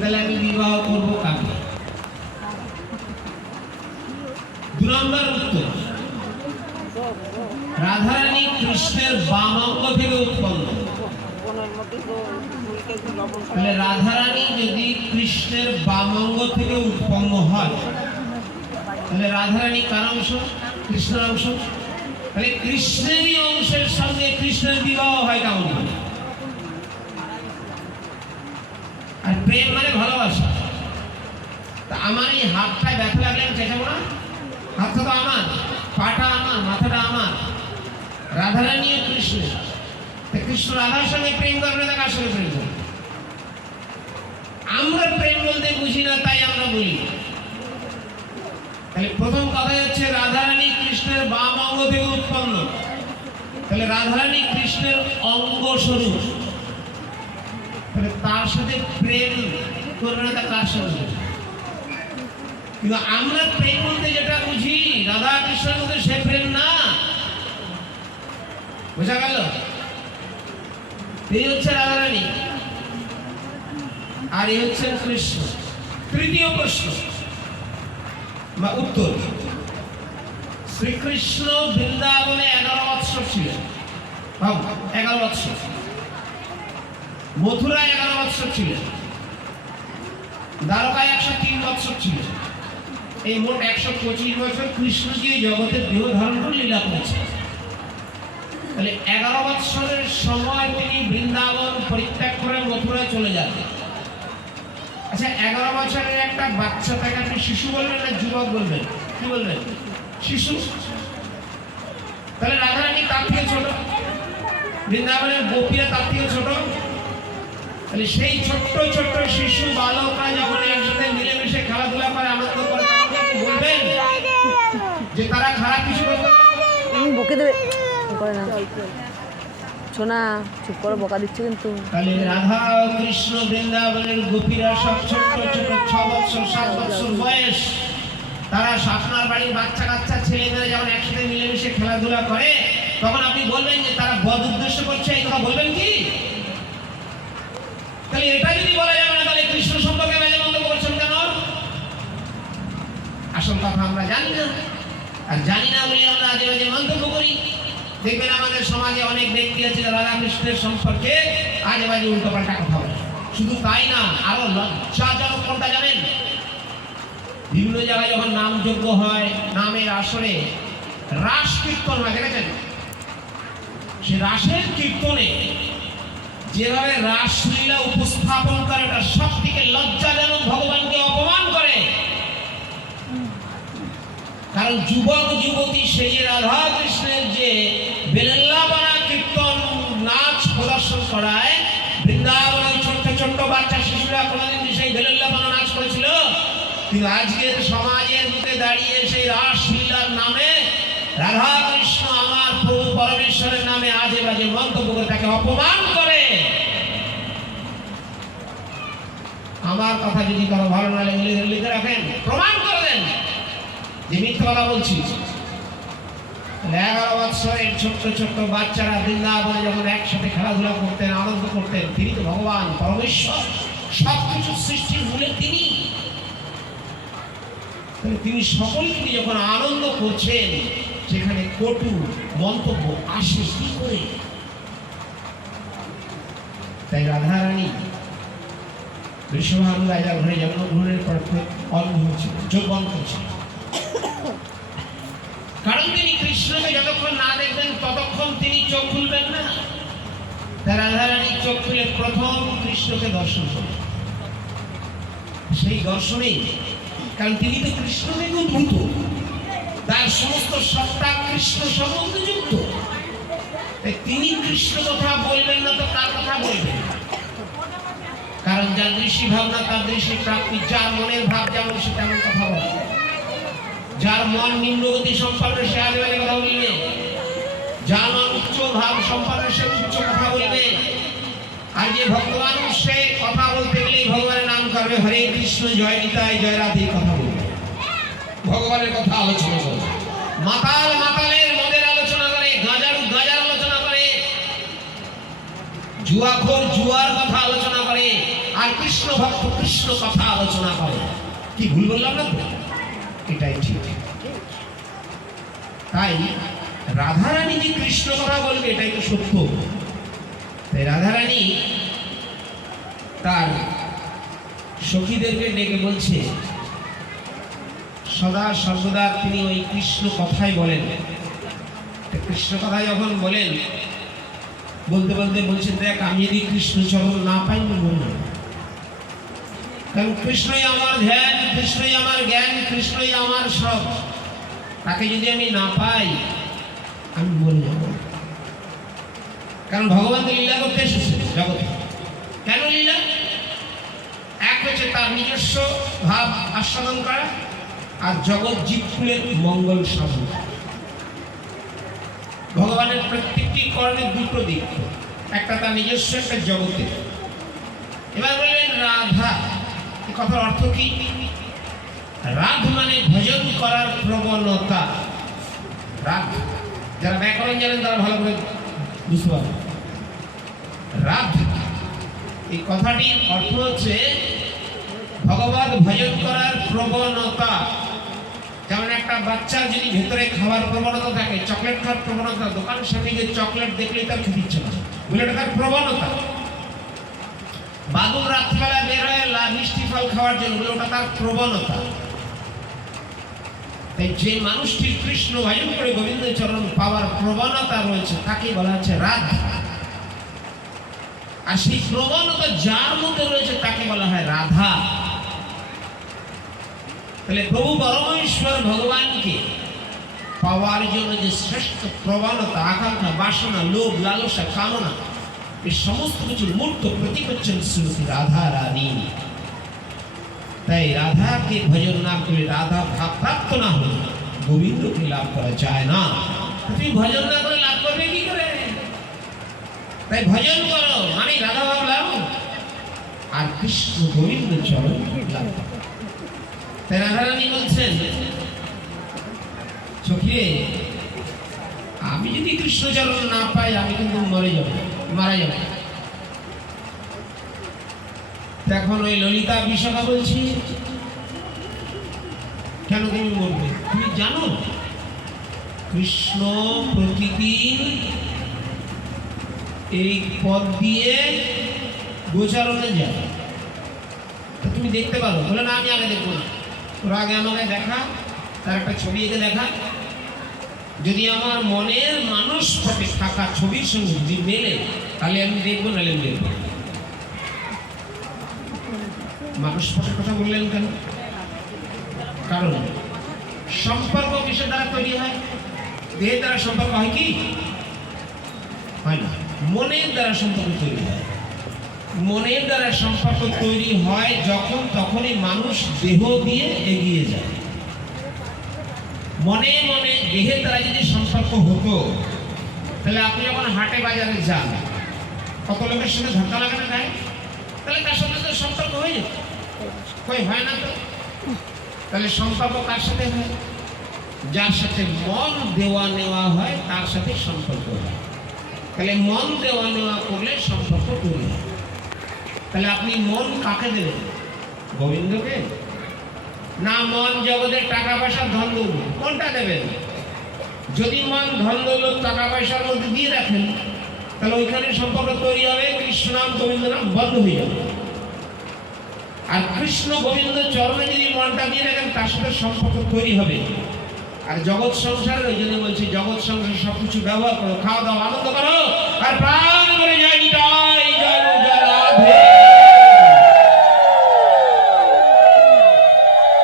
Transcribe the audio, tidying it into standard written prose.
তাহলে আমি বিবাহ করবো কাকে? 2 নম্বর উত্তর, রাধারানী কৃষ্ণের বাম অঙ্গ থেকে উৎপন্ন। তাহলে রাধারানী যদি কৃষ্ণের বাম অঙ্গ থেকে উৎপন্ন হয়, তাহলে রাধারানী কার অংশ? কৃষ্ণের অংশ। তাহলে কৃষ্ণেরই অংশের সঙ্গে কৃষ্ণের বিবাহ হয় কেমন করে? আর প্রেম মানে ভালোবাসা। তা আমার এই হাতটায় ব্যথা লাগলে আমি চেঁচাবো না? হাতটা তো আমার, পাটা আমার, মাথাটা আমার। রাধারানী কৃষ্ণ, কৃষ্ণ রাধার সঙ্গে প্রেম করবে না, কার সঙ্গে প্রেম করবে? আমরা প্রেম বলতে বুঝি না, তাই আমরা বলি। তাহলে প্রথম কথা হচ্ছে রাধারানী কৃষ্ণের বাম অঙ্গ থেকে উৎপন্ন। তাহলে রাধারানী কৃষ্ণের অঙ্গ স্বরূপ, তাহলে তার সাথে প্রেম করবে না, তা কার সঙ্গে? কিন্তু আমরা প্রেম বলতে যেটা বুঝি রাধা কৃষ্ণের মধ্যে, সে প্রেম না। বোঝা গেল? এই হচ্ছে রাধারানী আর এই হচ্ছে কৃষ্ণ। তৃতীয় প্রশ্ন বা উত্তর, শ্রীকৃষ্ণ বৃন্দাবনে 11 বৎসর ছিলেন। 11 বৎসর। মথুরায় 11 বৎসর ছিলেন। দ্বারকায় 103 বৎসর ছিলেন। এই মোট 125 বছর কৃষ্ণজি জগতের দেহ ধারণ করে লীলা করেছেন। তাহলে 11 বৎসরের সময় তিনি বৃন্দাবন পরিত্যাগ করে মথুরায় চলে যান। আচ্ছা, 11 বছরের একটা বাচ্চা, তাকে আপনি শিশু বলবেন না যুবক বলবেন? কি বলবেন? শিশু। তাহলে রাধারানী তার থেকে ছোট, বৃন্দাবনের গোপীরা তার থেকে ছোট। তাহলে সেই ছোট্ট ছোট্ট শিশু বালকরা যখন একসাথে মিলেমিশে খেলাধুলা করে, আনন্দ করে, বলবেন যে তারা খারাপ কিছু করবে? বকে দেবে করে না, শোনা চুপ করে, বকা দিচ্ছে কিন্তু। তাহলে রাধা কৃষ্ণ বৃন্দাবনের গোপীরা সব ছোট্ট ছোট, 6 বছর 7 বছর বয়স। তারা আপনার বাড়ির বাচ্চা কাচ্চা ছেলেমেয়েরা যখন একসাথে মিলেমিশে খেলাধুলা করে, তখন আপনি বলবেন যে তারা বদ উদ্দেশ্য করছে, এই কথা বলবেন কি? তাহলে এটা যদি বলা যাবে না, তাহলে কৃষ্ণ সম্পর্কে বাজে মন্তব্য করছেন কেন? আসল কথা আমরা জানি না, আর জানি না বলে আমরা আজে বাজে মন্তব্য করি। দেখবেন আমাদের সমাজে অনেক ব্যক্তি আছে যারা রাধা কৃষ্ণের সম্পর্কে আজে বাজে উল্টোপাল্টা কথা বলে। শুধু তাই না, আরো লজ্জাজনক কোনটা জানেন? বিভিন্ন জায়গায় যখন নামযজ্ঞ হয়, নামের আসরে রাস কীর্তন হয়, দেখেছেন? সে রাসের কীর্তনে যেভাবে রাসলীলা উপস্থাপন করে, এটা সব থেকে লজ্জাজনক, ভগবানকে অপমান করে। কারণ যুবক যুবতী সেই রাধা কৃষ্ণের যে বেলাল্লাবানা কীর্তন নাচ প্রদর্শন করায়, বৃন্দাবনের ছোট্ট ছোট্ট বাচ্চা শিশুরা কোনোদিন সেই বেলাল্লাবানা নাচ করেছিল? কিন্তু আজকের সমাজের মুখে দাঁড়িয়ে সেই রাসলীলার নামে রাধা কৃষ্ণ আমার প্রভু পরমেশ্বরের নামে আজে বাজে মন্তব্য করে তাকে অপমান করে। আমার কথা যদি কারো ভালো না লাগে লিখে রাখেন, প্রমাণ করে দেন যে মিথ্যা কথা বলছি। 11 বৎসরের ছোট্ট ছোট্ট বাচ্চারা বৃন্দাবনে যখন একসাথে খেলাধুলা করতেন, আনন্দ করতেন, তিনি তো ভগবান পরমেশ্বর, সবকিছু সৃষ্টির মূলে তিনি। তিনি সকলকে যখন আনন্দ করছেন, সেখানে কটু মন্তব্য আসে কি করে? তাই রাধারানী বৃষভানু রাজার ঘরে জন্মগ্রহণের পর অন্ধ হয়েছিল, যোগবন্ত ছিল। কারণ তিনি কৃষ্ণকে যতক্ষণ না দেখবেন ততক্ষণ তিনি চোখ খুলবেন না। তাই রাধারানী চোখ খুলে প্রথম কৃষ্ণকে দর্শন করলেন। সেই দর্শনেই, কারণ তিনি তো কৃষ্ণ থেকে উদ্ভূত, তার সমস্ত সত্তা কৃষ্ণ সম্বন্ধে যুক্ত। তিনি কৃষ্ণ কথা বলবেন না তো কার কথা বলবেন? কারণ যার দৃষ্টি ভাবনা তার দৃষ্টি প্রাপ্তি, যার মনের ভাব যেমন সে তেমন কথা বলে। যার মন নিম্নগতি সম্পন্ন সে আজে বাজে কথা বলবে, যার মন উচ্চ ভাব সম্পন্ন সে উচ্চ কথা বলবে। আর যে ভগবান সে কথা বলতে গেলেই ভগবানের নাম করবে, হরে কৃষ্ণ জয় নিতাই জয় রাধে কথা বলবে, ভগবানের কথা আলোচনা করবে। মাতাল মাতালের মদের আলোচনা করে, গাঁজার গাঁজার আলোচনা করে, জুয়াখোর জুয়ার কথা আলোচনা করে, আর কৃষ্ণ ভক্ত কৃষ্ণ কথা আলোচনা করে। কি ভুল বললাম না তো? এটাই ঠিক। তাই রাধারানী যে কৃষ্ণ কথা বলবে এটাই তো সত্য। তাই রাধারানী তার সখীদেরকে ডেকে বলছে, সদা সর্বদা তিনি ওই কৃষ্ণ কথাই বলেন। কৃষ্ণ কথা যখন বলেন, বলতে বলতে বলছেন, দেখ আমি যদি কৃষ্ণচরণ না পাই বলব, কারণ কৃষ্ণই আমার ধ্যান, কৃষ্ণই আমার জ্ঞান, কৃষ্ণই আমার সব। তাকে যদি আমি না পাই আমি মরে যাব। কারণ ভগবান তো লীলা করতে এসেছে জগতে। কেন লীলা? এক হচ্ছে তার নিজস্ব ভাব আস্বাদন করা, আর জগৎ জীবকুলের মঙ্গল সাধন। ভগবানের প্রত্যেকটি কর্ণের দুটো দিক, একটা তার নিজস্ব, একটা জগতের। এবার বললেন রাধা, এই কথার অর্থ কি? রাধ মানে ভজন করার প্রবণতা। রাধ, যারা ব্যাকরণ জানেন তারা ভালো করে বুঝতে পারবেন। রাধ এই কথাটির অর্থ হচ্ছে ভগবান ভজন করার প্রবণতা। যেমন একটা বাচ্চার যদি ভেতরে খাওয়ার প্রবণতা থাকে, চকলেট খাওয়ার প্রবণতা, দোকানের সামনে গিয়ে চকলেট দেখলেই তার খেতে ইচ্ছে করে, বলে এটা তার প্রবণতা। বাদুর রাত্রিবেলা বের হয়ে মিষ্টি ফল খাওয়ার জন্য, বলে ওটা তার প্রবণতা। তাই যে মানুষটির কৃষ্ণ ভজন করে গোবিন্দ চরণ পাওয়ার প্রবণতা রয়েছে তাকে বলা হচ্ছে রাধা। আর সেই প্রবণতা যার মধ্যে রয়েছে তাকে বলা হয় রাধা। তাহলে প্রভু পরমেশ্বর ভগবানকে পাওয়ার জন্য যে শ্রেষ্ঠ প্রবণতা, আকাঙ্ক্ষা, বাসনা, লোভ, লালসা, কামনা, এই সমস্ত কিছুর মূর্ত প্রতীক হচ্ছেন শ্রীমতী রাধা রানী। তাই রাধাকে ভজন না করে, রাধা ভাব প্রাপ্ত না হলে গোবিন্দকে লাভ করা যায় না। তুমি ভজন না করে লাভ করবে কি করে? তাই ভজন করো, মানে রাধা ভাব লাভ, আর কৃষ্ণ গোবিন্দ চরণ লাভ। তাই রাধারানী বলছেন, সখী আমি যদি কৃষ্ণচরণ না পাই আমি কিন্তু মারা যাব। এখন ওই ললিতা বিশাখা বলছি, কেন তুমি মরবে? তুমি জানো কৃষ্ণ প্রতিদিন এই পথ দিয়ে গোচারণে যায়, তুমি দেখতে পারো। বলে না, আমি আগে দেখবো না, তোর আগে আমাকে দেখা, তার একটা ছবি এঁকে দেখা। যদি আমার মনের মানুষ পটে থাকা ছবির সঙ্গে যদি মেলে তাহলে আমি দেখবো, নাহলে আমি দেখবো। মানুষ পটের কথা বললেন কেন? কারণ সম্পর্ক কিসের দ্বারা তৈরি হয়? দেহের দ্বারা সম্পর্ক হয় কি? হয় না, মনের দ্বারা সম্পর্ক তৈরি হয়। মনের দ্বারা সম্পর্ক তৈরি হয় যখন তখনই মানুষ দেহ দিয়ে এগিয়ে যায়। মনে মনে দেহের দ্বারা যদি সম্পর্ক হতো, তাহলে আপনি যখন হাটে বাজারে যান, কত লোকের সঙ্গে ধাক্কা লাগানো যায়, তাহলে তার সঙ্গে তো সম্পর্ক হয়ে যেত। কই হয় না তো? তাহলে সম্পর্ক কার সাথে হয়? যার সাথে মন দেওয়া নেওয়া হয় তার সাথে সম্পর্ক হয়। তাহলে মন দেওয়া নেওয়া করলে সম্পর্ক তৈরি হয়। তাহলে আপনি মন কাকে দেবেন? গোবিন্দকে? না মন জগতের টাকা পয়সা ধন দৌলত, কোনটা দেবেন? যদি মন ধন দৌলত টাকা পয়সার মধ্যে দিয়ে রাখেন, তাহলে ওইখানে সম্পর্ক তৈরি হবে, কৃষ্ণ নাম গোবিন্দ নাম বন্ধ হয়ে যাবে। আর কৃষ্ণ গোবিন্দ চরণে যদি মনটা দিয়ে রাখেন, তার সাথে সম্পর্ক তৈরি হবে। আর জগৎ সংসার, ওই জন্য বলছি জগৎ সংসার সবকিছু ব্যবহার করো, খাওয়া দাওয়া আনন্দ করো, আর প্রাণ